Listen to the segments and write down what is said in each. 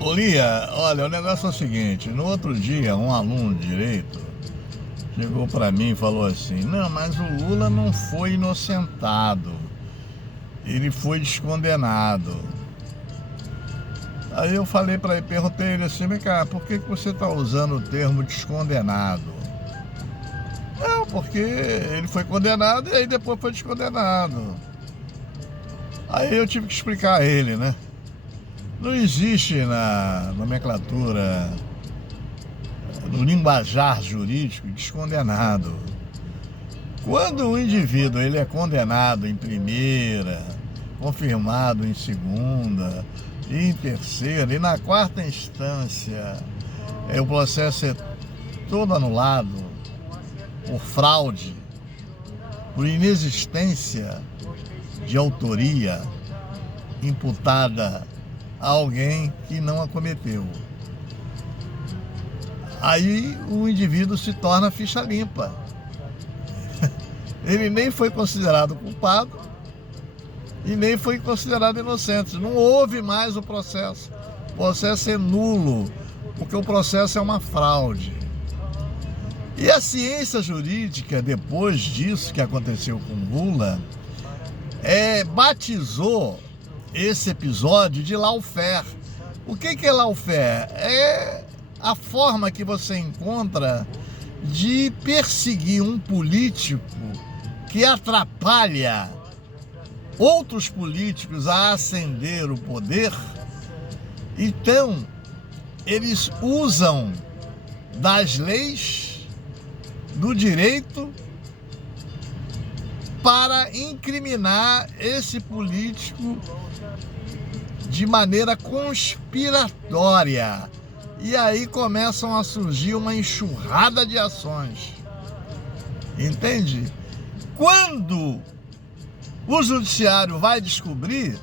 Ô Lia, olha, o negócio é o seguinte, no outro dia um aluno de direito chegou para mim e falou assim, não, mas o Lula não foi inocentado, ele foi descondenado. Aí eu falei para ele, perguntei ele assim, vem cá, por que você está usando o termo descondenado? Não, porque ele foi condenado e aí depois foi descondenado. Aí eu tive que explicar a ele, né? Não existe na nomenclatura, no linguajar jurídico, descondenado. Quando o indivíduo ele é condenado em primeira, confirmado em segunda, em terceira e na quarta instância, o processo é todo anulado por fraude, por inexistência de autoria imputada a alguém que não a cometeu. Aí o indivíduo se torna ficha limpa. Ele nem foi considerado culpado e nem foi considerado inocente. Não houve mais o processo. O processo é nulo, porque o processo é uma fraude. E a ciência jurídica, depois disso que aconteceu com Lula, batizou esse episódio de lawfare. O que é lawfare? É a forma que você encontra de perseguir um político que atrapalha outros políticos a ascender o poder. Então, eles usam das leis, do direito, para incriminar esse político de maneira conspiratória. E aí começam a surgir uma enxurrada de ações. Entende? Quando o judiciário vai descobrir,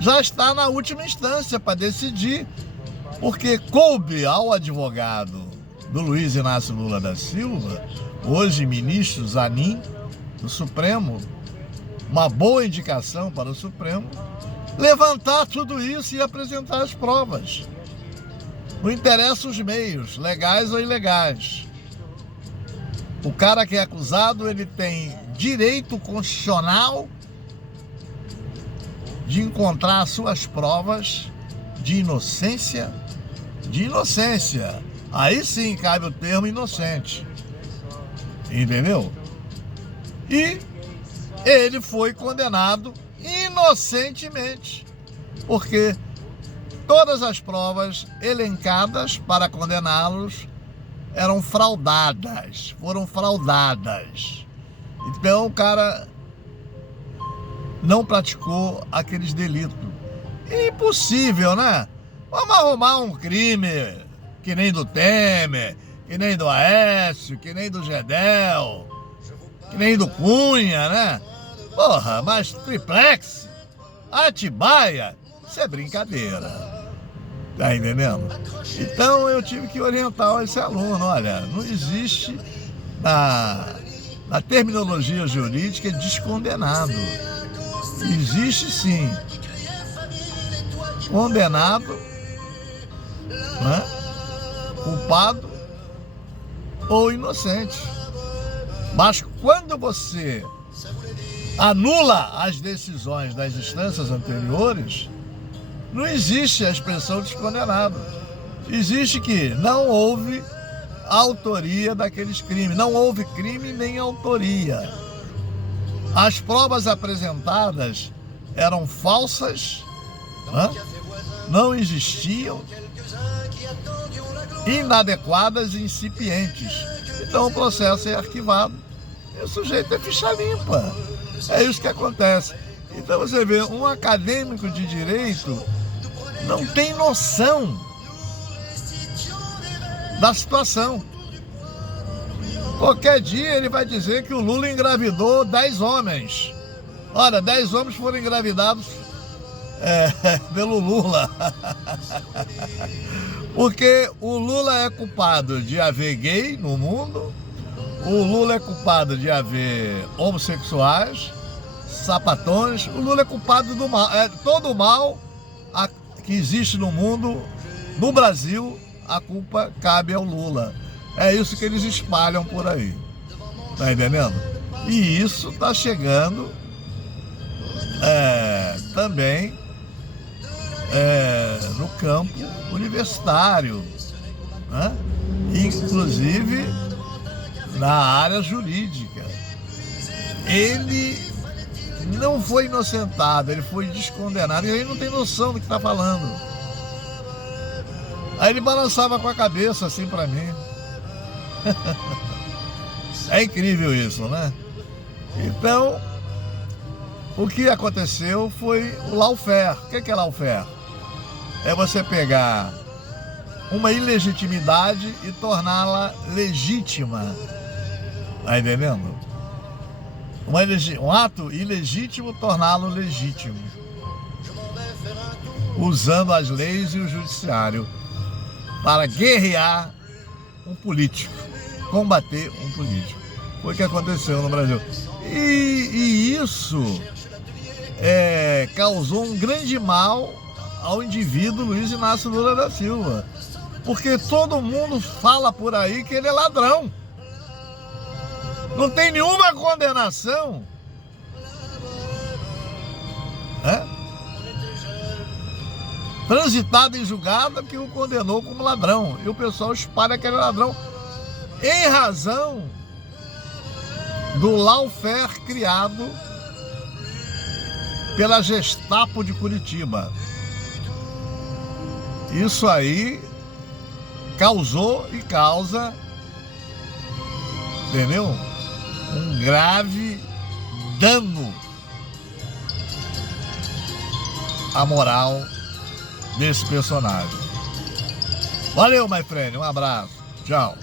já está na última instância para decidir, porque coube ao advogado do Luiz Inácio Lula da Silva, hoje ministro Zanin do Supremo, uma boa indicação para o Supremo, levantar tudo isso e apresentar as provas. Não interessa os meios, legais ou ilegais. O cara que é acusado, ele tem direito constitucional de encontrar as suas provas de inocência. Aí sim cabe o termo inocente. Entendeu? E ele foi condenado inocentemente, porque todas as provas elencadas para condená-los foram fraudadas. Então o cara não praticou aqueles delitos. Impossível, né? Vamos arrumar um crime que nem do Temer, que nem do Aécio, que nem do Gedel, que nem do Cunha, né? Porra, mas triplex, Atibaia, isso é brincadeira. Tá entendendo? Então eu tive que orientar esse aluno, olha, não existe na terminologia jurídica descondenado. Existe sim condenado, né? Culpado ou inocente. Mas quando você anula as decisões das instâncias anteriores, não existe a expressão descondenado. Existe que não houve autoria daqueles crimes. Não houve crime nem autoria. As provas apresentadas eram falsas, né? Não existiam, inadequadas e incipientes. Então o processo é arquivado e o sujeito é ficha limpa. É isso que acontece. Então você vê, um acadêmico de direito não tem noção da situação. Qualquer dia ele vai dizer que o Lula engravidou 10 homens. Ora, 10 homens foram engravidados pelo Lula. Porque o Lula é culpado de haver gay no mundo, o Lula é culpado de haver homossexuais, sapatões. O Lula é culpado do mal. Todo o mal que existe no mundo, no Brasil, a culpa cabe ao Lula. É isso que eles espalham por aí. Tá entendendo? E isso tá chegando também no campo universitário, né? Inclusive na área jurídica. Ele não foi inocentado, ele foi descondenado, e ele não tem noção do que está falando. Aí ele balançava com a cabeça assim para mim. É incrível isso, né? Então, o que aconteceu foi o lawfare. O que é lawfare? É você pegar uma ilegitimidade e torná-la legítima. Tá entendendo? Um ato ilegítimo, torná-lo legítimo. Usando as leis e o judiciário para guerrear um político, combater um político. Foi o que aconteceu no Brasil. E isso causou um grande mal ao indivíduo Luiz Inácio Lula da Silva. Porque todo mundo fala por aí que ele é ladrão. Não tem nenhuma condenação. Transitada em julgado que o condenou como ladrão. E o pessoal espalha que ele é ladrão. Em razão do lawfare criado pela Gestapo de Curitiba. Isso aí causou e causa, entendeu? Um grave dano à moral desse personagem. Valeu, my friend. Um abraço. Tchau.